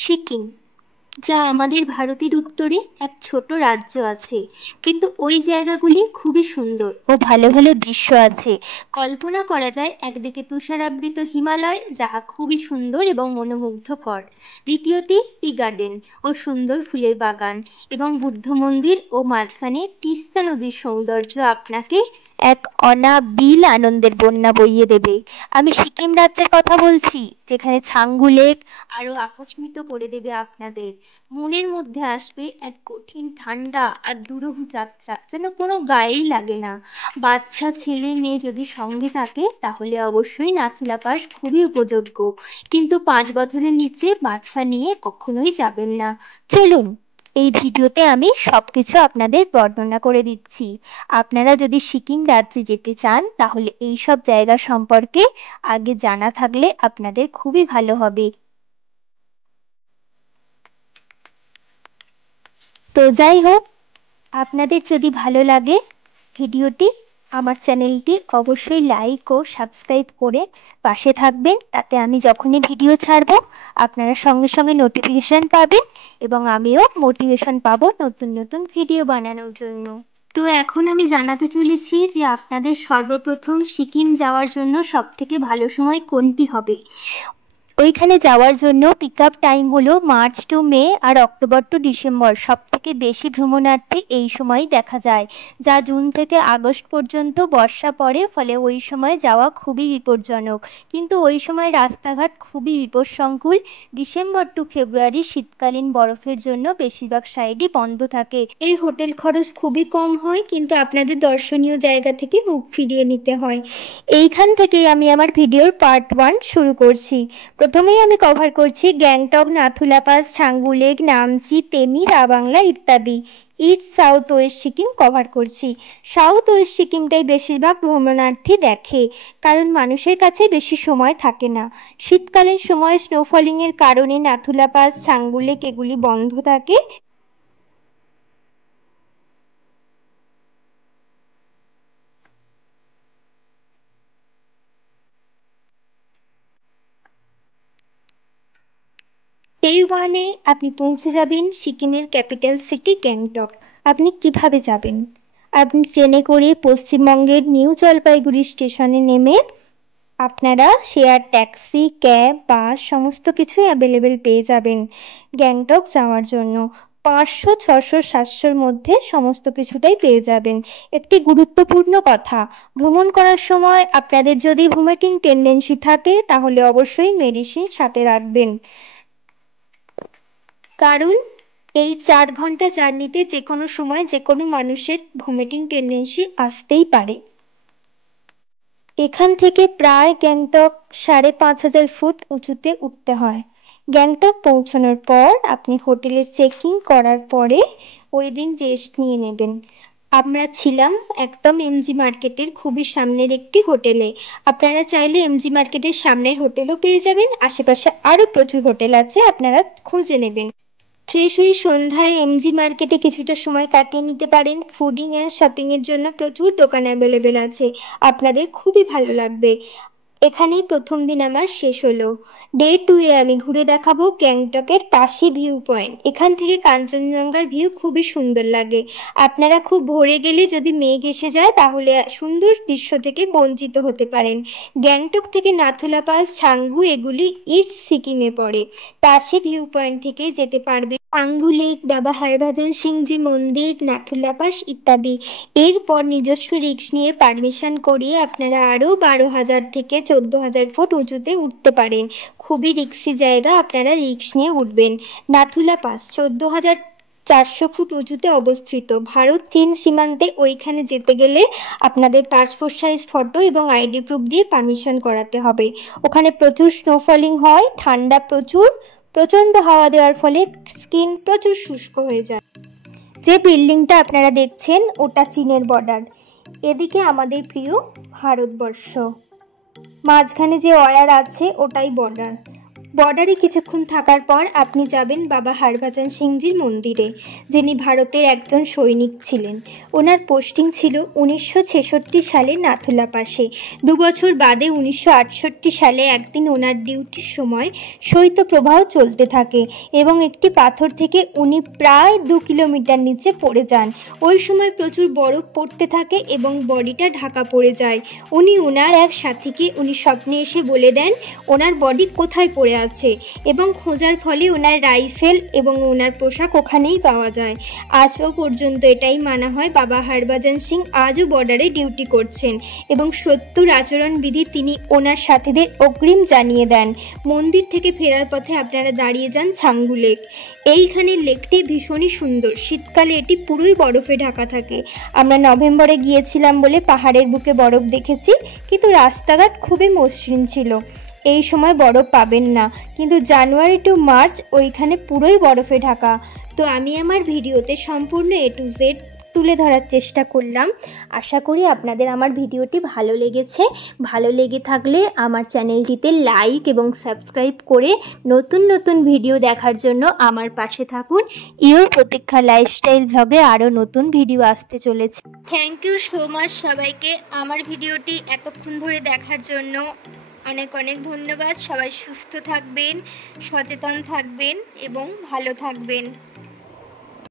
সিকিম, যা আমাদের ভারতের উত্তরে এক ছোট রাজ্য আছে, কিন্তু ওই জায়গাগুলি খুবই সুন্দর ও ভালো ভালো দৃশ্য আছে। কল্পনা করা যায় একদিকে তুষারাবৃত হিমালয়, যাহা খুবই সুন্দর এবং মনোমুগ্ধকর, দ্বিতীয়টি টি গার্ডেন ও সুন্দর ফুলের বাগান এবং বুদ্ধ মন্দির, ও মাঝখানে তিস্তা নদীর সৌন্দর্য আপনাকে এক অনাবিল আনন্দের বন্যা বইয়ে দেবে। আমি সিকিম রাজ্যের কথা বলছি, যেখানে ছাঙ্গু লেক আরো আকস্মিত করে দেবে আপনাদের। মনের মধ্যে আসবে এক কঠিন ঠান্ডা আর দুরূহ যাত্রা, যেন কোনো গায়েই লাগে না। বাচ্চা ছেলে মেয়ে যদি সঙ্গে থাকে তাহলে অবশ্যই নাথুলা পাস খুবই উপযোগ্য, কিন্তু 5 বছরের নিচে বাচ্চা নিয়ে কখনোই যাবেন না। চলুন, এই ভিডিওতে আমি সবকিছু আপনাদের বর্ণনা করে দিচ্ছি। আপনারা যদি সিকিম রাজ্যে যেতে চান তাহলে এই সব জায়গা সম্পর্কে আগে জানা থাকলে আপনাদের খুবই ভালো হবে। তো যাই হোক, আপনাদের যদি ভালো লাগে ভিডিওটি, আমার চ্যানেলটি অবশ্যই লাইক ও সাবস্ক্রাইব করে পাশে থাকবেন, তাতে আমি যখনই ভিডিও ছাড়বো আপনারা সঙ্গে সঙ্গে নোটিফিকেশন পাবেন এবং আমিও মোটিভেশন পাবো নতুন নতুন ভিডিও বানানোর জন্য। তো এখন আমি জানাতে চলেছি যে আপনাদের সর্বপ্রথম সিকিম যাওয়ার জন্য সবথেকে ভালো সময় কোনটি হবে। ওইখানে যাওয়ার জন্য পিক আপ টাইম হলো মার্চ টু মে আর অক্টোবর টু ডিসেম্বর। সব থেকে বেশি ভ্রমণার্থী এই সময় দেখা যায়, যা জুন থেকে আগস্ট পর্যন্ত বর্ষা পড়ে, ফলে ওই সময় যাওয়া খুবই বিপজ্জনক। কিন্তু ওই সময় রাস্তাঘাট খুবই বিপদসংকুল। ডিসেম্বর টু ফেব্রুয়ারি শীতকালীন বরফের জন্য বেশিরভাগ সাইডই বন্ধ থাকে। এই হোটেল খরচ খুবই কম হয়, কিন্তু আপনাদের দর্শনীয় জায়গা থেকে মুখ ফিরিয়ে নিতে হয়। এইখান থেকেই আমি আমার ভিডিওর পার্ট 1 শুরু করছি। প্রথমেই আমি কভার করছি গ্যাংটক, নাথুলা পাস, ছাঙ্গু লেক, নামচি, তেমি, রাবাংলা ইত্যাদি। East south West Sikkim cover করছি। সাউথ ওয়েস্ট সিকিমটাই বেশিরভাগ ভ্রমণার্থী দেখে, কারণ মানুষের কাছে বেশি সময় থাকে না। শীতকালীন সময় স্নোফলিংয়ের কারণে নাথুলা পাস, ছাঙ্গু লেক এগুলি বন্ধ থাকে। ডে 1-এ আপনি পৌঁছে যাবেন সিকিমের ক্যাপিটাল সিটি গ্যাংটক। আপনি কিভাবে যাবেন? আপনি ট্রেনে করে পশ্চিমবঙ্গের নিউ জলপাইগুড়ি স্টেশনে নেমে আপনারা শেয়ার ট্যাক্সি, ক্যাব, বাস সমস্ত কিছুই অ্যাভেলেবেল পেয়ে যাবেন গ্যাংটক যাওয়ার জন্য। 500, 600, 700-র মধ্যে সমস্ত কিছুটাই পেয়ে যাবেন। একটি গুরুত্বপূর্ণ কথা, ভ্রমণ করার সময় আপনাদের যদি ভমিটিং টেন্ডেন্সি থাকে তাহলে অবশ্যই মেডিসিন সাথে রাখবেন, কারণ এই 4 ঘন্টা জার্নিতে যে কোনো সময় যে কোনো মানুষের ভমিটিং টেন্ডেন্সি আসতেই পারে। এখান থেকে প্রায় গ্যাংটক 5,500 ফুট উঁচুতে উঠতে হয়। গ্যাংটক পৌঁছানোর পর আপনি হোটেলে চেকিং করার পরে ওই দিন রেস্ট নিয়ে নেবেন। আমরা ছিলাম একদম এমজি মার্কেটের খুবই সামনের একটি হোটেলে। আপনারা চাইলে এমজি মার্কেটের সামনের হোটেলও পেয়ে যাবেন, আশেপাশে আরও প্রচুর হোটেল আছে, আপনারা খুঁজে নেবেন। ফ্রেশ হয়ে সন্ধ্যায় এমজি মার্কেটে কিছুটা সময় কাটিয়ে নিতে পারেন। ফুডিং অ্যান্ড শপিংয়ের জন্য প্রচুর দোকান অ্যাভেলেবেল আছে, আপনাদের খুবই ভালো লাগবে। এখানেই প্রথম দিন আমার শেষ হলো। ডে 2-এ আমি ঘুরে দেখাবো গ্যাংটকের পাশে ভিউ পয়েন্ট। এখান থেকে কাঞ্চনজঙ্ঘার ভিউ খুবই সুন্দর লাগে। আপনারা খুব ভোরে গেলে যদি মেঘ এসে যায় তাহলে সুন্দর দৃশ্য থেকে বঞ্চিত হতে পারেন। গ্যাংটক থেকে নাথুলা পাস, ছাঙ্গু এগুলি ইস্ট সিকিমে পড়ে। পাশে ভিউ পয়েন্ট থেকে যেতে পারবে ছাঙ্গু লেক, বাবা হরভজন সিংজি মন্দির, নাথুলা পাস ইত্যাদি। এরপর নিজস্ব রিক্স নিয়ে পারমিশন করিয়ে আপনারা আরও 12,000 থেকে 14,000 ফুট উঁচুতে উঠতে পারেন। খুবই রিক্সি জায়গা, আপনারা রিক্স নিয়ে উঠবেন। নাথুলা পাস 14,400 ফুট উঁচুতে অবস্থিত ভারত চীন সীমান্তে। ওইখানে যেতে গেলে আপনাদের পাসপোর্ট সাইজ ফটো এবং আইডি প্রুফ দিয়ে পারমিশন করাতে হবে। ওখানে প্রচুর স্নোফলিং হয়, ঠান্ডা প্রচুর, প্রচণ্ড হাওয়া দেওয়ার ফলে স্কিন প্রচুর শুষ্ক হয়ে যায়। যে বিল্ডিংটা আপনারা দেখছেন ওটা চীনের বর্ডার, এদিকে আমাদের প্রিয় ভারতবর্ষ, মাঝখানে যে ওয়্যার আছে ওটাই বর্ডার। বর্ডারে কিছুক্ষণ থাকার পর আপনি যাবেন বাবা হরভজন সিংজির মন্দিরে, যিনি ভারতের একজন সৈনিক ছিলেন। ওনার পোস্টিং ছিল 1966 সালে নাথুলা পাসে। 2 বছর বাদে 1968 সালে একদিন ওনার ডিউটির সময় শৈত্যপ্রবাহ চলতে থাকে এবং একটি পাথর থেকে উনি প্রায় 2 কিলোমিটার নিচে পড়ে যান। ওই সময় প্রচুর বরফ পড়তে থাকে এবং বডিটা ঢাকা পড়ে যায়। উনি ওনার এক সাথীকে স্বপ্নে এসে বলে দেন ওনার বডি কোথায় পড়ে আছে, এবং খোঁজার ফলে ওনার রাইফেল এবং ওনার পোশাক ওখানেই পাওয়া যায়। আজও পর্যন্ত এটাই মানা হয় বাবা হরভজন সিং আজও বর্ডারে ডিউটি করছেন এবং 70 আচরণবিধি তিনি ওনার সাথীদের অগ্রিম জানিয়ে দেন। মন্দির থেকে ফেরার পথে আপনারা দাঁড়িয়ে যান ছাঙ্গু লেক। এইখানের লেকটি ভীষণই সুন্দর। শীতকালে এটি পুরোই বরফে ঢাকা থাকে। আমরা নভেম্বরে গিয়েছিলাম বলে পাহাড়ের বুকে বরফ দেখেছি, কিন্তু রাস্তাঘাট খুবই মসৃণ ছিল। এই সময় বরফ পাবেন না, কিন্তু জানুয়ারি টু মার্চ ওইখানে পুরোই বরফে ঢাকা। তো আমি আমার ভিডিওতে সম্পূর্ণ A to Z তুলে ধরার চেষ্টা করলাম। আশা করি আপনাদের আমার ভিডিওটি ভালো লেগেছে। ভালো লেগে থাকলে আমার চ্যানেলটিতে লাইক এবং সাবস্ক্রাইব করে নতুন নতুন ভিডিও দেখার জন্য আমার পাশে থাকুন। ইওর প্রতীক্ষা লাইফস্টাইল ব্লগে আরও নতুন ভিডিও আসতে চলেছে। থ্যাংক ইউ সো মাচ সবাইকে আমার ভিডিওটি এতক্ষণ ধরে দেখার জন্য। অনেক অনেক ধন্যবাদ। সবাই সুস্থ থাকবেন, সচেতন থাকবেন এবং ভালো থাকবেন।